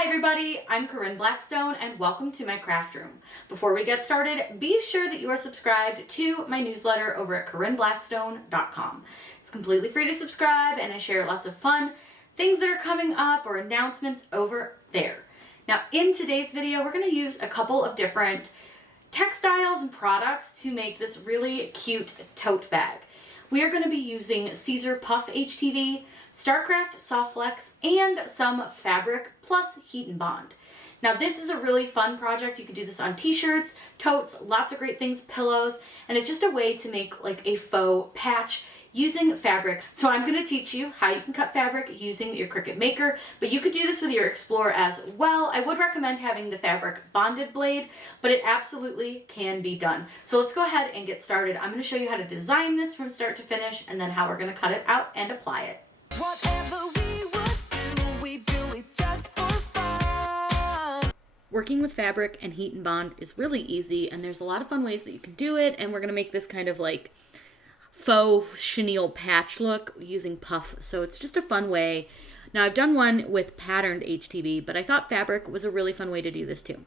Hi everybody, I'm Corinne Blackstone and welcome to my craft room. Before we get started, be sure that you are subscribed to my newsletter over at CorinneBlackstone.com. It's completely free to subscribe and I share lots of fun things that are coming up or announcements over there. Now in today's video, we're going to use a couple of different textiles and products to make this really cute tote bag. We are going to be using Caesar Puff HTV, Starcraft Softflex, and some fabric plus heat and bond. Now this is a really fun project. You can do this on t-shirts, totes, lots of great things, pillows, and it's just a way to make like a faux patch using fabric. So I'm going to teach you how you can cut fabric using your Cricut Maker, but you could do this with your Explorer as well. I would recommend having the fabric bonded blade, but it absolutely can be done. So let's go ahead and get started. I'm going to show you how to design this from start to finish and then how we're going to cut it out and apply it. Whatever we would do, we do it just for fun. Working with fabric and heat and bond is really easy, and there's a lot of fun ways that you can do it, and we're going to make this kind of like faux chenille patch look using puff, so it's just a fun way. Now I've done one with patterned HTV, but I thought fabric was a really fun way to do this too.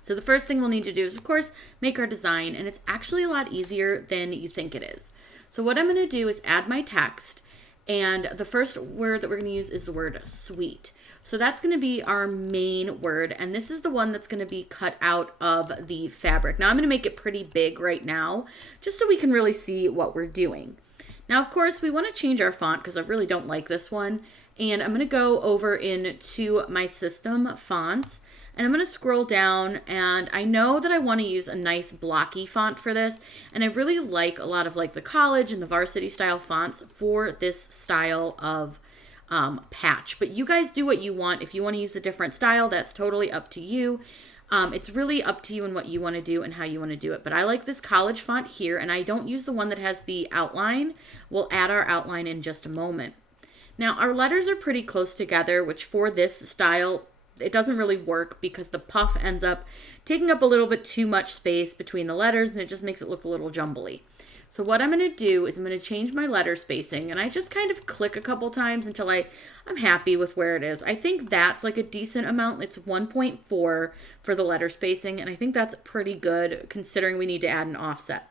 So the first thing we'll need to do is, of course, make our design, and it's actually a lot easier than you think it is. So what I'm going to do is add my text. And the first word that we're going to use is the word sweet. So that's going to be our main word. And this is the one that's going to be cut out of the fabric. Now I'm going to make it pretty big right now, just so we can really see what we're doing. Now, of course, we want to change our font because I really don't like this one. And I'm going to go over into my system fonts. And I'm going to scroll down, and I know that I want to use a nice blocky font for this. And I really like a lot of like the college and the varsity style fonts for this style of patch. But you guys do what you want. If you want to use a different style, that's totally up to you. It's really up to you and what you want to do and how you want to do it. But I like this college font here, and I don't use the one that has the outline. We'll add our outline in just a moment. Now, our letters are pretty close together, which for this style, it doesn't really work because the puff ends up taking up a little bit too much space between the letters, and it just makes it look a little jumbly. So what I'm going to do is I'm going to change my letter spacing, and I just kind of click a couple times until I'm happy with where it is. I think that's like a decent amount. It's 1.4 for the letter spacing, and I think that's pretty good considering we need to add an offset.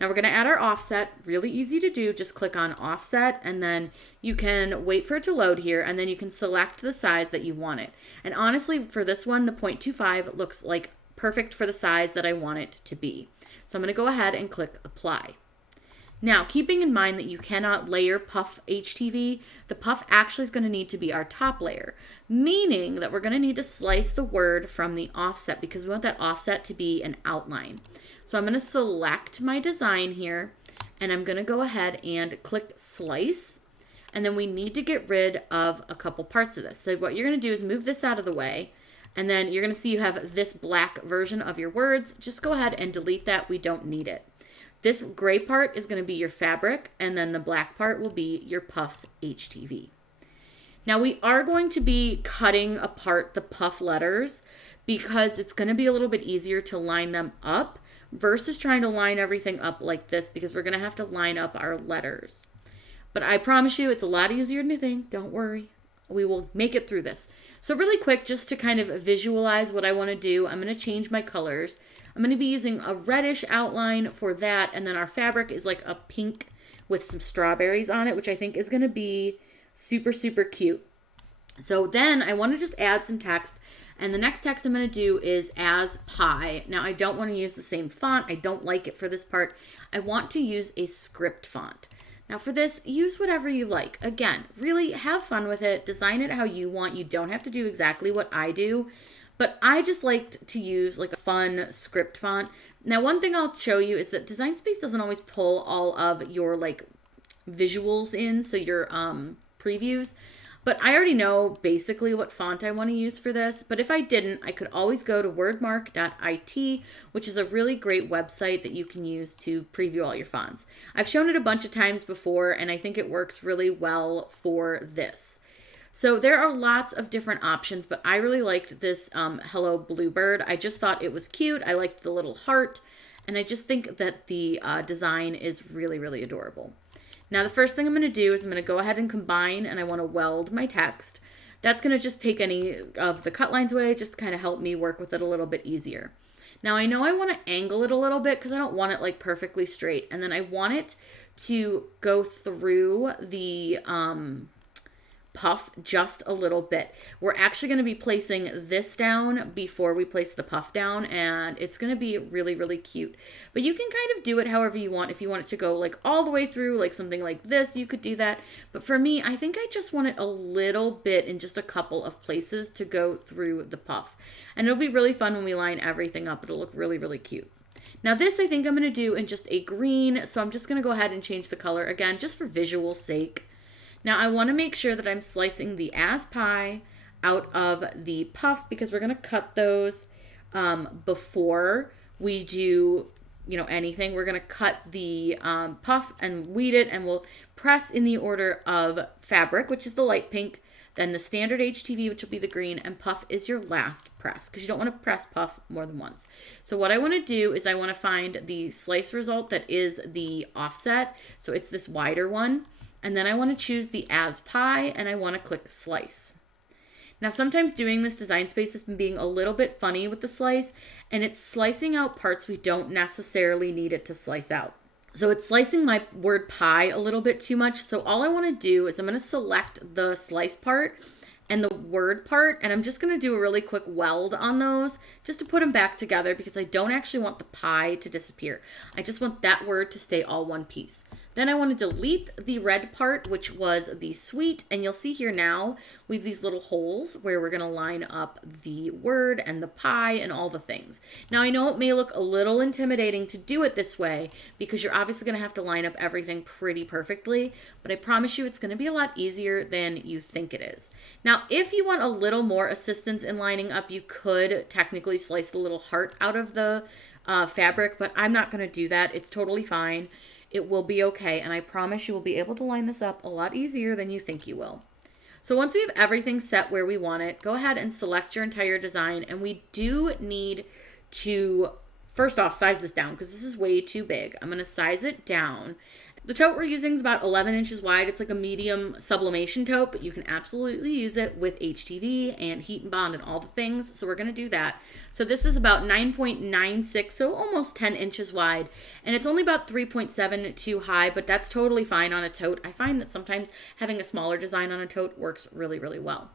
Now we're going to add our offset, really easy to do. Just click on offset, and then you can wait for it to load here, and then you can select the size that you want it. And honestly, for this one, the 0.25 looks like perfect for the size that I want it to be. So I'm going to go ahead and click apply. Now, keeping in mind that you cannot layer puff HTV, the puff actually is going to need to be our top layer, meaning that we're going to need to slice the word from the offset because we want that offset to be an outline. So I'm going to select my design here, and I'm going to go ahead and click slice, and then we need to get rid of a couple parts of this. So what you're going to do is move this out of the way, and then you're going to see you have this black version of your words. Just go ahead and delete that. We don't need it. This gray part is going to be your fabric, and then the black part will be your puff HTV. Now we are going to be cutting apart the puff letters because it's going to be a little bit easier to line them up versus trying to line everything up like this because we're going to have to line up our letters. But I promise you it's a lot easier than you think. Don't worry. We will make it through this. So really quick, just to kind of visualize what I want to do, I'm going to change my colors. I'm going to be using a reddish outline for that, and then our fabric is like a pink with some strawberries on it, which I think is going to be super, super cute. So then I want to just add some text. And the next text I'm going to do is as pie. Now, I don't want to use the same font. I don't like it for this part. I want to use a script font. Now, for this, use whatever you like. Again, really have fun with it. Design it how you want. You don't have to do exactly what I do. But I just liked to use like a fun script font. Now, one thing I'll show you is that Design Space doesn't always pull all of your like visuals in, so your previews. But I already know basically what font I want to use for this. But if I didn't, I could always go to wordmark.it, which is a really great website that you can use to preview all your fonts. I've shown it a bunch of times before, and I think it works really well for this. So there are lots of different options, but I really liked this Hello Bluebird. I just thought it was cute. I liked the little heart, and I just think that the design is really, really adorable. Now the first thing I'm going to do is I'm going to go ahead and combine, and I want to weld my text. That's going to just take any of the cut lines away, just to kind of help me work with it a little bit easier. Now I know I want to angle it a little bit because I don't want it like perfectly straight. And then I want it to go through the puff just a little bit. We're actually going to be placing this down before we place the puff down, and it's going to be really, really cute. But you can kind of do it however you want. If you want it to go like all the way through, like something like this, you could do that. But for me, I think I just want it a little bit in just a couple of places to go through the puff. And it'll be really fun when we line everything up. It'll look really, really cute. Now this I think I'm going to do in just a green, so I'm just going to go ahead and change the color again, just for visual sake. Now I want to make sure that I'm slicing the as pie out of the puff because we're going to cut those before we do, anything. We're going to cut the puff and weed it, and we'll press in the order of fabric, which is the light pink, then the standard HTV, which will be the green, and puff is your last press because you don't want to press puff more than once. So what I want to do is I want to find the slice result that is the offset. So it's this wider one. And then I want to choose the as pie, and I want to click slice. Now sometimes doing this design space has been being a little bit funny with the slice, and it's slicing out parts we don't necessarily need it to slice out. So it's slicing my word pie a little bit too much. So all I want to do is I'm going to select the slice part and the word part, and I'm just going to do a really quick weld on those just to put them back together because I don't actually want the pie to disappear. I just want that word to stay all one piece. Then I want to delete the red part, which was the sweet, and you'll see here now we have these little holes where we're going to line up the word and the pie and all the things. Now I know it may look a little intimidating to do it this way because you're obviously going to have to line up everything pretty perfectly, but I promise you it's going to be a lot easier than you think it is. Now if you want a little more assistance in lining up, you could technically slice the little heart out of the fabric, but I'm not going to do that. It's totally fine. It will be okay, and I promise you will be able to line this up a lot easier than you think you will. So once we have everything set where we want it, go ahead and select your entire design, and we do need to, first off, size this down because this is way too big. I'm going to size it down. The tote we're using is about 11 inches wide. It's like a medium sublimation tote, but you can absolutely use it with HTV and heat and bond and all the things. So we're going to do that. So this is about 9.96, so almost 10 inches wide. And it's only about 3.72 high, but that's totally fine on a tote. I find that sometimes having a smaller design on a tote works really, really well.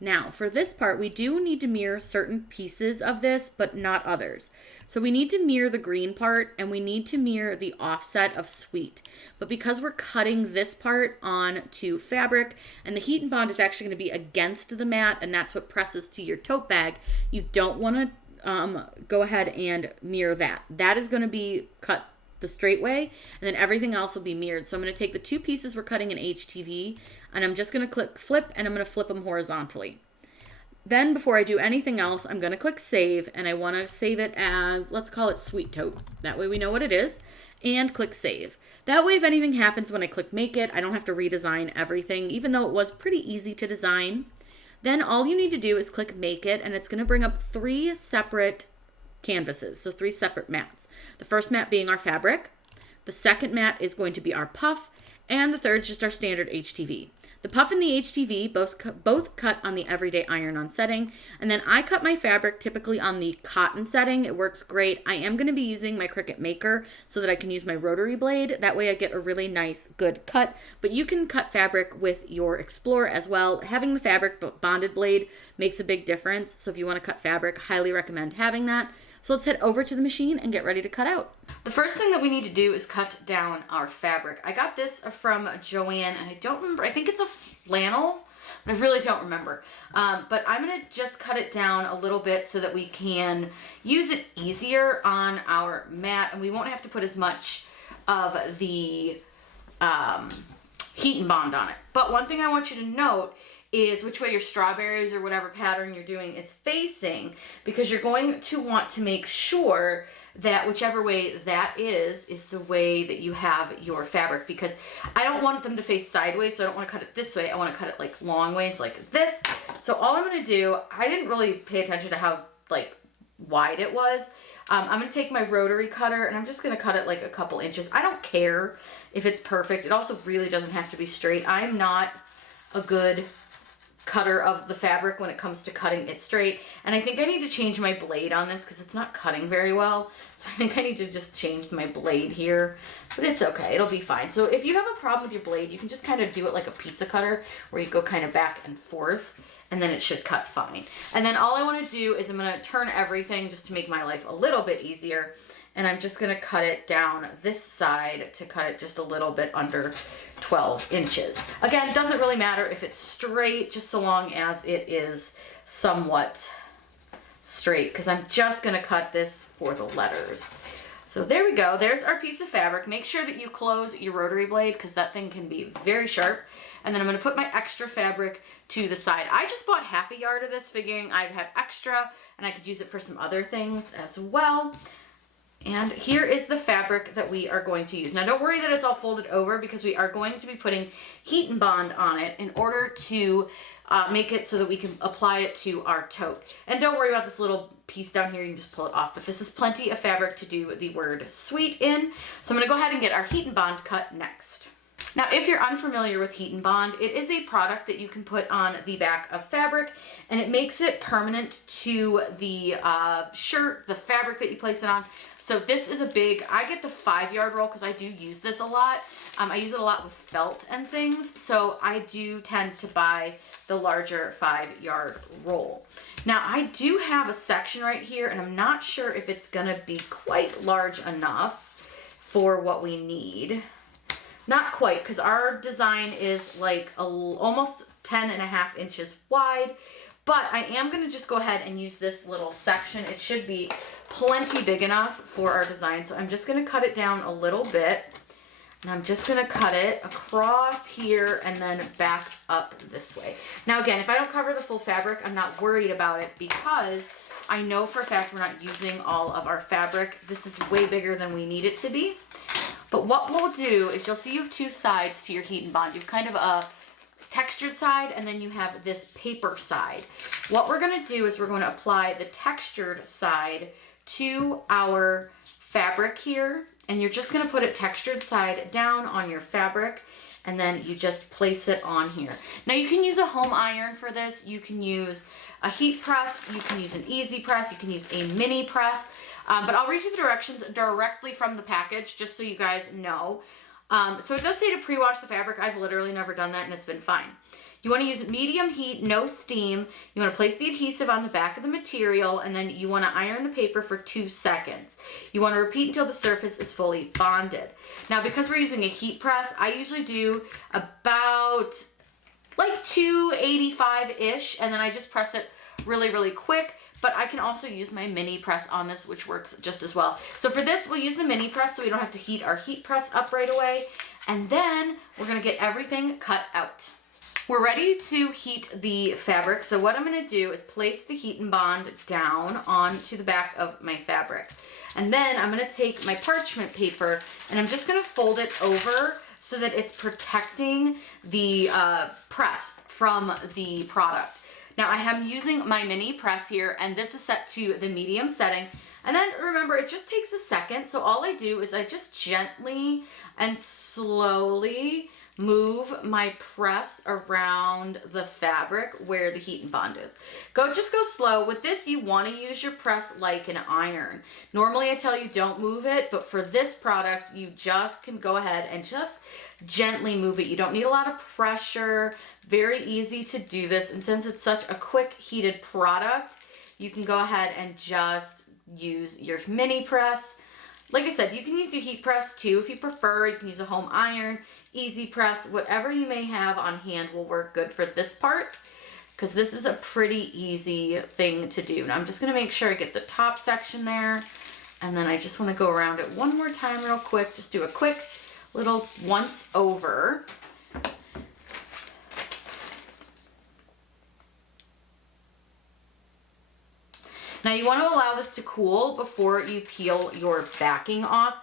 Now, for this part, we do need to mirror certain pieces of this, but not others. So we need to mirror the green part, and we need to mirror the offset of sweet. But because we're cutting this part onto fabric, and the heat and bond is actually going to be against the mat, and that's what presses to your tote bag, you don't want to go ahead and mirror that. That is going to be cut the straight way, and then everything else will be mirrored. So I'm going to take the two pieces we're cutting in HTV, and I'm just going to click flip, and I'm going to flip them horizontally. Then before I do anything else, I'm going to click save, and I want to save it as, let's call it Sweet Tote. That way we know what it is, and click save. That way if anything happens when I click make it, I don't have to redesign everything, even though it was pretty easy to design. Then all you need to do is click make it, and it's going to bring up 3 separate canvases, so 3 separate mats. The first mat being our fabric, the second mat is going to be our puff, and the third is just our standard HTV. The puff and the HTV both cut on the everyday iron-on setting, and then I cut my fabric typically on the cotton setting. It works great. I am going to be using my Cricut Maker so that I can use my rotary blade. That way I get a really nice, good cut, but you can cut fabric with your Explorer as well. Having the fabric bonded blade makes a big difference, so if you want to cut fabric, highly recommend having that. So let's head over to the machine and get ready to cut out. The first thing that we need to do is cut down our fabric. I got this from Joann, and I don't remember, I think it's a flannel, but I really don't remember. But I'm gonna just cut it down a little bit so that we can use it easier on our mat, and we won't have to put as much of the heat and bond on it. But one thing I want you to note is which way your strawberries or whatever pattern you're doing is facing, because you're going to want to make sure that whichever way that is the way that you have your fabric, because I don't want them to face sideways, so I don't want to cut it this way. I want to cut it like long ways like this. So all I'm going to do, I didn't really pay attention to how like wide it was. I'm going to take my rotary cutter and I'm just going to cut it like a couple inches. I don't care if it's perfect. It also really doesn't have to be straight. I'm not a good cutter of the fabric when it comes to cutting it straight. And I think I need to change my blade on this because it's not cutting very well. So I think I need to just change my blade here, but it's okay, it'll be fine. So if you have a problem with your blade, you can just kind of do it like a pizza cutter where you go kind of back and forth, and then it should cut fine. And then all I want to do is I'm going to turn everything just to make my life a little bit easier. And I'm just going to cut it down this side to cut it just a little bit under 12 inches. Again, it doesn't really matter if it's straight, just so long as it is somewhat straight, because I'm just going to cut this for the letters. So there we go. There's our piece of fabric. Make sure that you close your rotary blade because that thing can be very sharp. And then I'm going to put my extra fabric to the side. I just bought half a yard of this, figuring I'd have extra and I could use it for some other things as well. And here is the fabric that we are going to use. Now don't worry that it's all folded over because we are going to be putting heat and bond on it in order to make it so that we can apply it to our tote. And don't worry about this little piece down here, you can just pull it off, but this is plenty of fabric to do the word sweet in. So I'm gonna go ahead and get our heat and bond cut next. Now, if you're unfamiliar with heat and bond, it is a product that you can put on the back of fabric, and it makes it permanent to the shirt, the fabric that you place it on. So this is a big, I get the 5-yard roll because I do use this a lot. I use it a lot with felt and things, so I do tend to buy the larger 5-yard roll. Now, I do have a section right here, and I'm not sure if it's gonna be quite large enough for what we need. Not quite, because our design is like almost 10.5 inches wide, but I am going to just go ahead and use this little section. It should be plenty big enough for our design, so I'm just going to cut it down a little bit, and I'm just going to cut it across here and then back up this way. Now again, if I don't cover the full fabric, I'm not worried about it because I know for a fact we're not using all of our fabric. This is way bigger than we need it to be. But what we'll do is you'll see you have two sides to your heat and bond. You have kind of a textured side and then you have this paper side. What we're going to do is we're going to apply the textured side to our fabric here, and you're just going to put it textured side down on your fabric, and then you just place it on here. Now you can use a home iron for this. You can use a heat press. You can use an easy press. You can use a mini press. But I'll read you the directions directly from the package just so you guys know. So it does say to pre-wash the fabric. I've literally never done that and it's been fine. You want to use medium heat, no steam. You want to place the adhesive on the back of the material, and then you want to iron the paper for 2 seconds. You want to repeat until the surface is fully bonded. Now, because we're using a heat press, I usually do about like 285-ish, and then I just press it really, really quick. But I can also use my mini press on this, which works just as well. So for this, we'll use the mini press so we don't have to heat our heat press up right away. And then we're gonna get everything cut out. We're ready to heat the fabric. So what I'm gonna do is place the heat and bond down onto the back of my fabric. And then I'm gonna take my parchment paper and I'm just gonna fold it over so that it's protecting the press from the product. Now I am using my mini press here, and this is set to the medium setting. And then remember, it just takes a second. So all I do is I just gently and slowly move my press around the fabric where the heat and bond is. Just go slow. With this, you want to use your press like an iron. Normally I tell you don't move it, but for this product, you just can go ahead and just gently move it. You don't need a lot of pressure. Very easy to do this. And since it's such a quick heated product, you can go ahead and just use your mini press. Like I said, you can use your heat press too if you prefer. You can use a home iron, easy press, whatever you may have on hand will work good for this part, because this is a pretty easy thing to do. Now I'm just gonna make sure I get the top section there, and then I just wanna go around it one more time real quick, just do a quick little once over. Now you want to allow this to cool before you peel your backing off.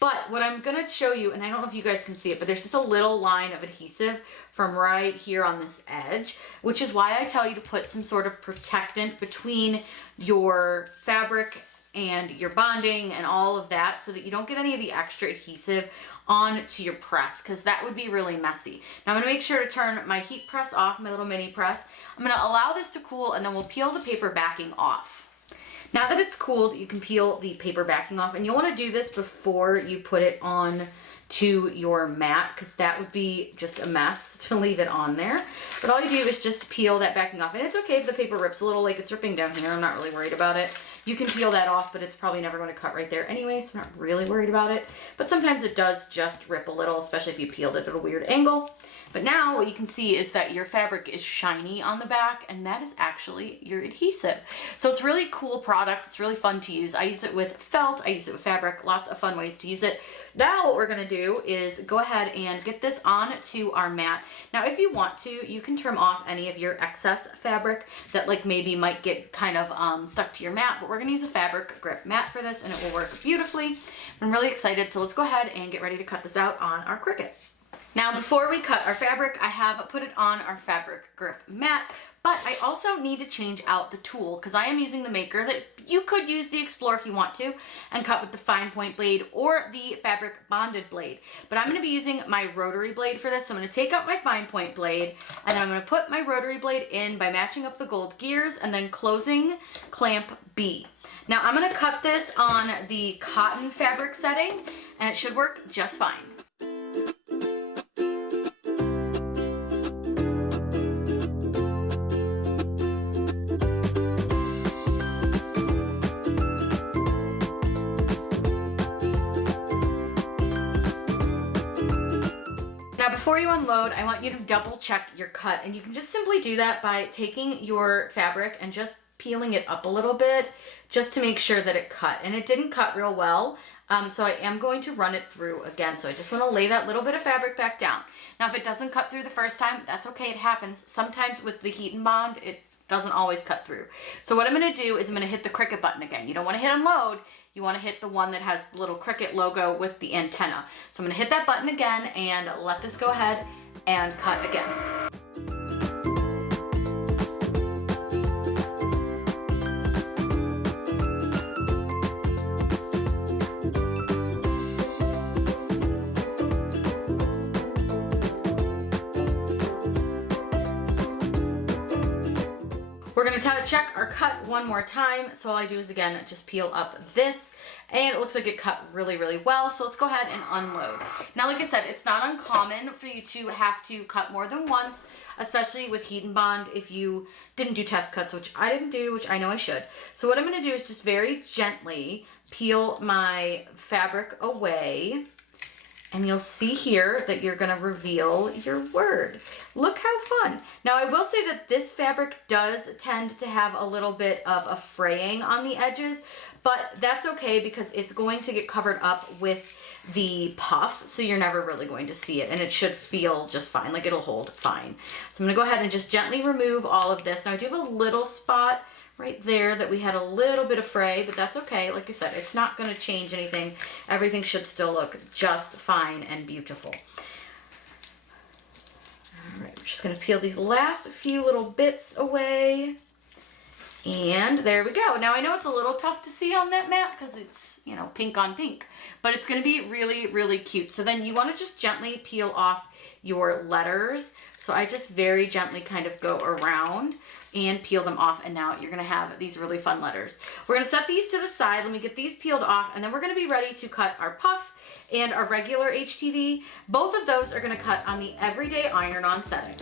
But what I'm going to show you, and I don't know if you guys can see it, but there's just a little line of adhesive from right here on this edge, which is why I tell you to put some sort of protectant between your fabric and your bonding and all of that so that you don't get any of the extra adhesive onto your press, because that would be really messy. Now I'm gonna make sure to turn my heat press off, my little mini press. I'm gonna allow this to cool, and then we'll peel the paper backing off. Now that it's cooled, you can peel the paper backing off, and you'll wanna do this before you put it on to your mat, because that would be just a mess to leave it on there. But all you do is just peel that backing off, and it's okay if the paper rips a little, like it's ripping down here. I'm not really worried about it. You can peel that off, but it's probably never going to cut right there anyway, so I'm not really worried about it. But sometimes it does just rip a little, especially if you peeled it at a weird angle. But now what you can see is that your fabric is shiny on the back, and that is actually your adhesive. So it's a really cool product. It's really fun to use. I use it with felt, I use it with fabric, lots of fun ways to use it. Now what we're gonna do is go ahead and get this onto our mat. Now if you want to, you can trim off any of your excess fabric that like maybe might get kind of stuck to your mat, but we're gonna use a fabric grip mat for this, and it will work beautifully. I'm really excited, so let's go ahead and get ready to cut this out on our Cricut. Now before we cut our fabric, I have put it on our fabric grip mat, but I also need to change out the tool because I am using the Maker. That you could use the Explorer if you want to and cut with the fine point blade or the fabric bonded blade. But I'm going to be using my rotary blade for this. So I'm going to take out my fine point blade, and then I'm going to put my rotary blade in by matching up the gold gears and then closing clamp B. Now I'm going to cut this on the cotton fabric setting, and it should work just fine. Now before you unload, I want you to double check your cut, and you can just simply do that by taking your fabric and just peeling it up a little bit just to make sure that it cut. And it didn't cut real well, so I am going to run it through again. So I just want to lay that little bit of fabric back down. Now if it doesn't cut through the first time, that's okay, it happens. Sometimes with the heat and bond, it doesn't always cut through. So what I'm going to do is I'm going to hit the Cricut button again. You don't want to hit unload. You want to hit the one that has the little Cricut logo with the antenna. So I'm going to hit that button again and let this go ahead and cut again. We're going to check our cut one more time. So all I do is again just peel up this, and it looks like it cut really, really well. So let's go ahead and unload. Now, like I said, it's not uncommon for you to have to cut more than once, especially with heat and bond if you didn't do test cuts, which I didn't do, which I know I should. So what I'm going to do is just very gently peel my fabric away. And you'll see here that you're gonna reveal your word. Look how fun. Now I will say that this fabric does tend to have a little bit of a fraying on the edges, but that's okay because it's going to get covered up with the puff, so you're never really going to see it, and it should feel just fine, like it'll hold fine. So I'm gonna go ahead and just gently remove all of this. Now I do have a little spot right there that we had a little bit of fray, but that's okay. Like I said, it's not going to change anything. Everything should still look just fine and beautiful. All right, we're just going to peel these last few little bits away. And there we go. Now I know it's a little tough to see on that mat because it's, you know, pink on pink, but it's going to be really, really cute. So then you want to just gently peel off your letters. So I just very gently kind of go around and peel them off, and now you're gonna have these really fun letters. We're gonna set these to the side. Let me get these peeled off, and then we're gonna be ready to cut our puff and our regular HTV. Both of those are gonna cut on the everyday iron-on setting.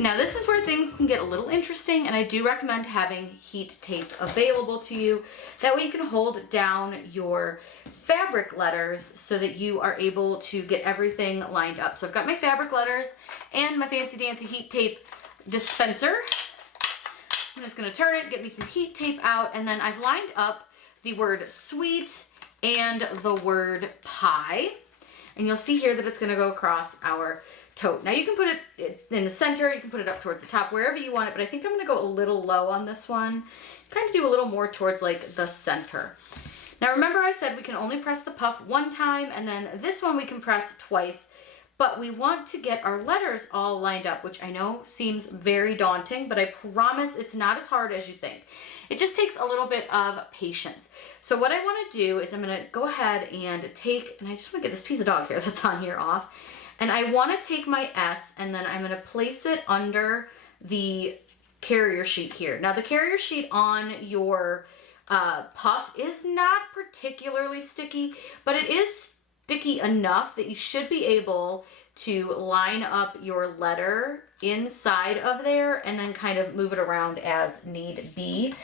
Now this is where things can get a little interesting, and I do recommend having heat tape available to you. That way you can hold down your fabric letters so that you are able to get everything lined up. So I've got my fabric letters and my fancy dancy heat tape dispenser. I'm just gonna turn it, get me some heat tape out, and then I've lined up the word sweet and the word pie. And you'll see here that it's gonna go across our tote. Now you can put it in the center, you can put it up towards the top, wherever you want it, but I think I'm gonna go a little low on this one. Kind of do a little more towards like the center. Now remember I said we can only press the puff one time, and then this one we can press twice, but we want to get our letters all lined up, which I know seems very daunting, but I promise it's not as hard as you think. It just takes a little bit of patience. So what I wanna do is I'm gonna go ahead and take, and I just wanna get this piece of dog hair that's on here off, and I wanna take my S and then I'm gonna place it under the carrier sheet here. Now the carrier sheet on your puff is not particularly sticky, but it is sticky enough that you should be able to line up your letter inside of there and then kind of move it around as need be.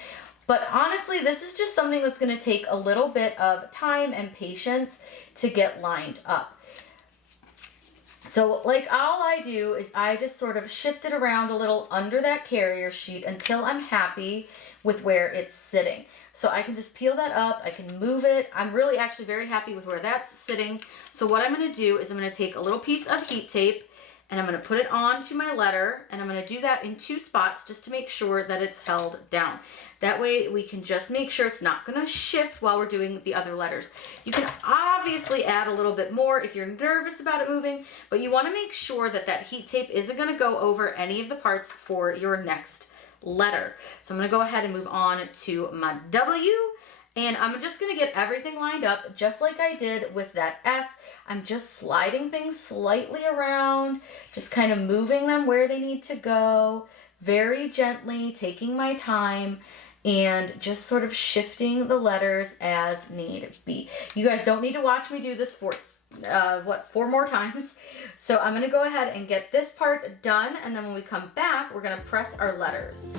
But honestly, this is just something that's going to take a little bit of time and patience to get lined up. So like all I do is I just sort of shift it around a little under that carrier sheet until I'm happy with where it's sitting. So I can just peel that up, I can move it. I'm really actually very happy with where that's sitting. So what I'm gonna do is I'm gonna take a little piece of heat tape and I'm gonna put it onto my letter, and I'm gonna do that in 2 spots just to make sure that it's held down. That way we can just make sure it's not gonna shift while we're doing the other letters. You can obviously add a little bit more if you're nervous about it moving, but you wanna make sure that that heat tape isn't gonna go over any of the parts for your next letter. So I'm gonna go ahead and move on to my W, and I'm just gonna get everything lined up just like I did with that S. I'm just sliding things slightly around, just kind of moving them where they need to go, very gently, taking my time, and just sort of shifting the letters as need be. You guys don't need to watch me do this for 4 more times. So I'm gonna go ahead and get this part done, and then when we come back, we're gonna press our letters.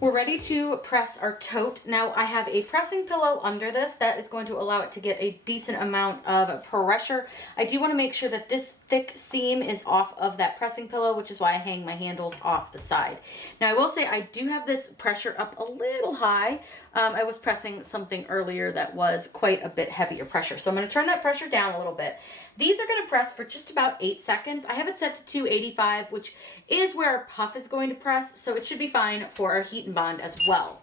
We're ready to press our tote. Now I have a pressing pillow under this that is going to allow it to get a decent amount of pressure. I do want to make sure that this thick seam is off of that pressing pillow, which is why I hang my handles off the side. Now I will say I do have this pressure up a little high. I was pressing something earlier that was quite a bit heavier pressure. So I'm going to turn that pressure down a little bit. These are going to press for just about 8 seconds. I have it set to 285, which is where our puff is going to press, so it should be fine for our heat and bond as well.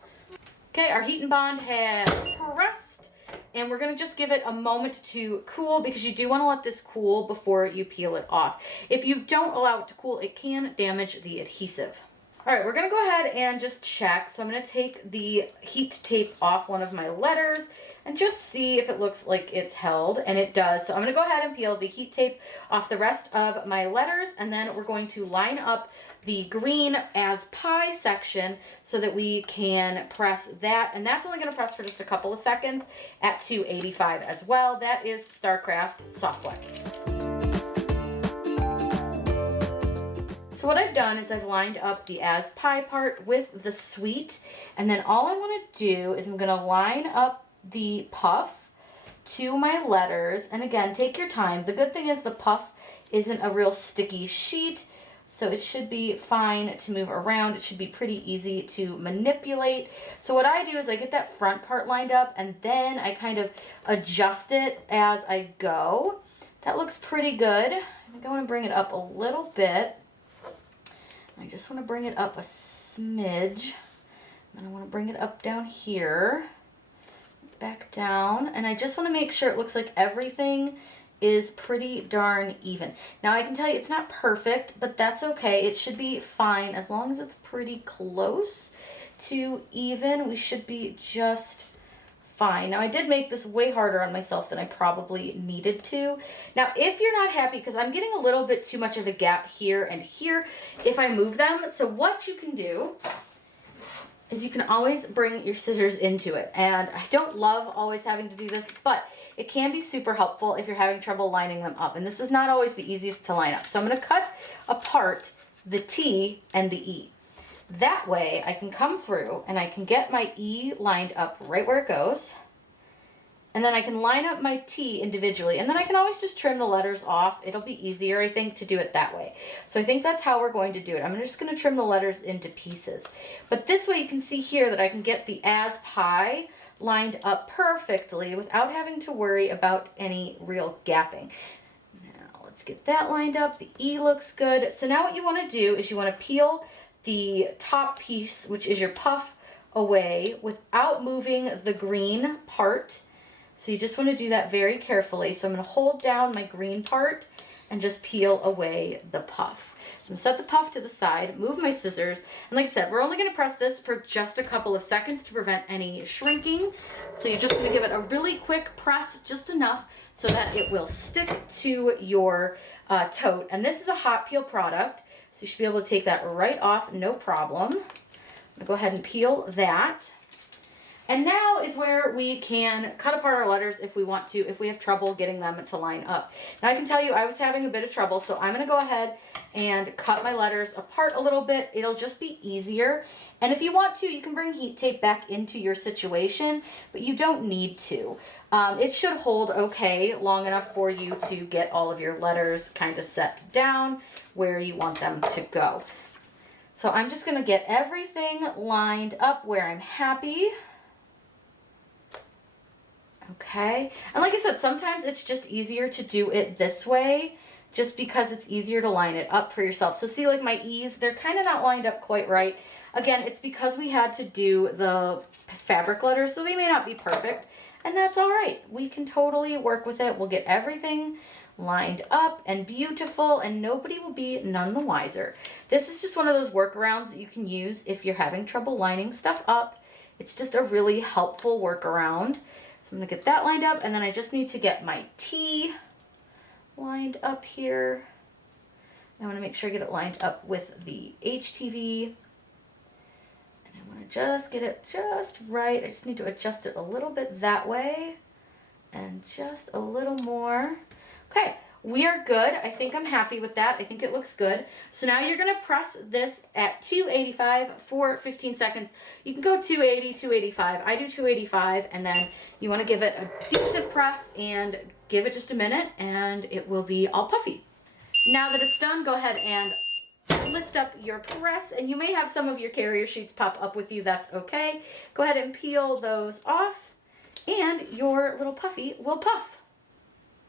Okay, our heat and bond has pressed, and we're going to just give it a moment to cool, because you do want to let this cool before you peel it off. If you don't allow it to cool, it can damage the adhesive. All right, we're going to go ahead and just check. So I'm going to take the heat tape off one of my letters and just see if it looks like it's held, and it does. So I'm gonna go ahead and peel the heat tape off the rest of my letters, and then we're going to line up the green as pie section so that we can press that, and that's only gonna press for just a couple of seconds at 285 as well. That is Starcraft Softflex. So what I've done is I've lined up the as pie part with the sweet, and then all I wanna do is I'm gonna line up the puff to my letters, and again, take your time. The good thing is the puff isn't a real sticky sheet, so it should be fine to move around. It should be pretty easy to manipulate. So what I do is I get that front part lined up, and then I kind of adjust it as I go. That looks pretty good. I think I want to bring it up a little bit. I just want to bring it up a smidge, and I want to bring it up down here, back down, and I just want to make sure it looks like everything is pretty darn even. Now I can tell you it's not perfect, but that's okay. It should be fine as long as it's pretty close to even. We should be just fine. Now I did make this way harder on myself than I probably needed to. Now if you're not happy, because I'm getting a little bit too much of a gap here and here if I move them, so what you can do is you can always bring your scissors into it. And I don't love always having to do this, but it can be super helpful if you're having trouble lining them up. And this is not always the easiest to line up. So I'm gonna cut apart the T and the E. That way I can come through and I can get my E lined up right where it goes. And then I can line up my T individually. And then I can always just trim the letters off. It'll be easier, I think, to do it that way. So I think that's how we're going to do it. I'm just going to trim the letters into pieces. But this way you can see here that I can get the as pie lined up perfectly without having to worry about any real gapping. Now let's get that lined up. The E looks good. So now what you want to do is you want to peel the top piece, which is your puff, away without moving the green part. So you just want to do that very carefully. So I'm going to hold down my green part and just peel away the puff. So I'm going to set the puff to the side, move my scissors, and like I said, we're only going to press this for just a couple of seconds to prevent any shrinking. So you're just going to give it a really quick press, just enough so that it will stick to your tote. And this is a hot peel product, so you should be able to take that right off, no problem. I'm going to go ahead and peel that. And now is where we can cut apart our letters if we want to, if we have trouble getting them to line up. Now I can tell you I was having a bit of trouble, so I'm going to go ahead and cut my letters apart a little bit. It'll just be easier. And if you want to, you can bring heat tape back into your situation, but you don't need to. It should hold okay long enough for you to get all of your letters kind of set down where you want them to go. So I'm just going to get everything lined up where I'm happy. Okay, and like I said, sometimes it's just easier to do it this way just because it's easier to line it up for yourself. So see, like my E's, they're kind of not lined up quite right. Again, it's because we had to do the fabric letters, so they may not be perfect, and that's all right. We can totally work with it. We'll get everything lined up and beautiful, and nobody will be none the wiser. This is just one of those workarounds that you can use if you're having trouble lining stuff up. It's just a really helpful workaround. So I'm going to get that lined up, and then I just need to get my T lined up here. I want to make sure I get it lined up with the HTV. And I want to just get it just right. I just need to adjust it a little bit that way and just a little more. Okay, we are good. I think I'm happy with that. I think it looks good. So now you're going to press this at 285 for 15 seconds. You can go 280, 285. I do 285, and then you want to give it a decent press and give it just a minute, and it will be all puffy. Now that it's done, go ahead and lift up your press, and you may have some of your carrier sheets pop up with you. That's okay. Go ahead and peel those off, and your little puffy will puff.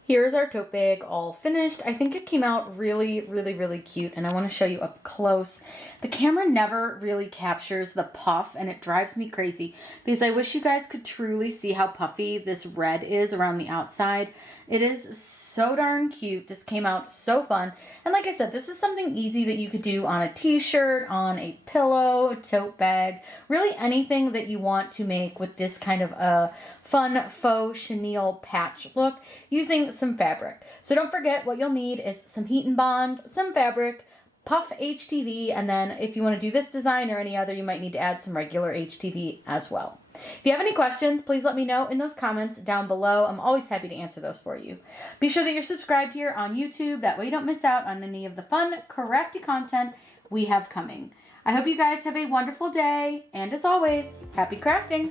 Here's our tote bag all finished. I think it came out really, really, really cute, and I want to show you up close. The camera never really captures the puff, and it drives me crazy because I wish you guys could truly see how puffy this red is around the outside. It is so darn cute. This came out so fun. And like I said, this is something easy that you could do on a t-shirt, on a pillow, a tote bag, really anything that you want to make with this kind of a fun faux chenille patch look using some fabric. So don't forget, what you'll need is some heat and bond, some fabric, puff HTV, and then if you want to do this design or any other, you might need to add some regular HTV as well. If you have any questions, please let me know in those comments down below. I'm always happy to answer those for you. Be sure that you're subscribed here on YouTube. That way you don't miss out on any of the fun, crafty content we have coming. I hope you guys have a wonderful day, and as always, happy crafting!